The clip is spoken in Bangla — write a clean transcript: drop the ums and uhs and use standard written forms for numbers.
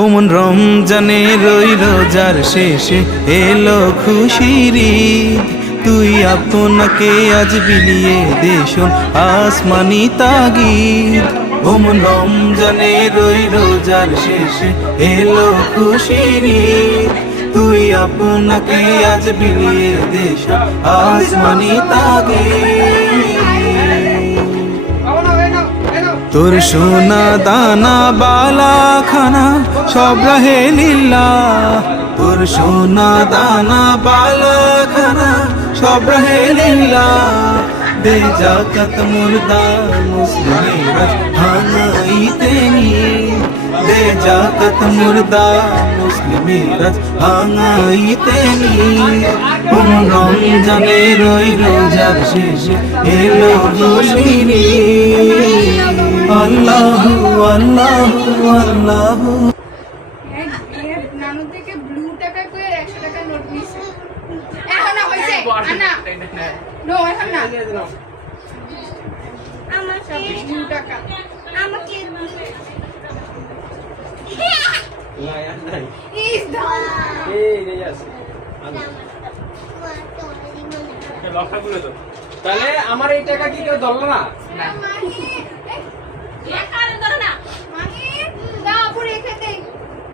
ওমন রমজানের ওই রোজার শেষে এলো খুশির ঈদ, তুই আপনাকে আজ বিলিয়ে দেশন আসমানি তাগিদ। ওমন রমজানের ওই রোজার শেষে এলো খুশির ঈদ, তুই আপনাকে আজ বিলিয়ে দেশন আসমানি তাগিদ। তোর সোনা দানা বালা খানা সব রহে লিল্লাহ, তোর সোনা দানা বালা খানা সব রহে লিল্লাহ। দে জাকাত মুর্দা মুসলিমেরা ভাঙাইতে নিয়ে, দে জাকাত মুর্দা মুসলিমেরা ভাঙাইতে নিয়ে। রমজানের ওই রোজার শেষে এলো খুশির ঈদ। আল্লাহু আল্লাহু আল্লাহু। নানু থেকে ব্লু টাকা করে 100 টাকা নোট নিছে। এখন না হইছে আনা নো এখন না আমাকে ব্লু টাকা আমাকে ইস দাও এই যে আছে লক্ষাগুলো তো তাহলে আমার এই টাকা কি কেউ ধরলো না? মাহি এ কারণ ধরো না মাহি দাও পুরো খেতে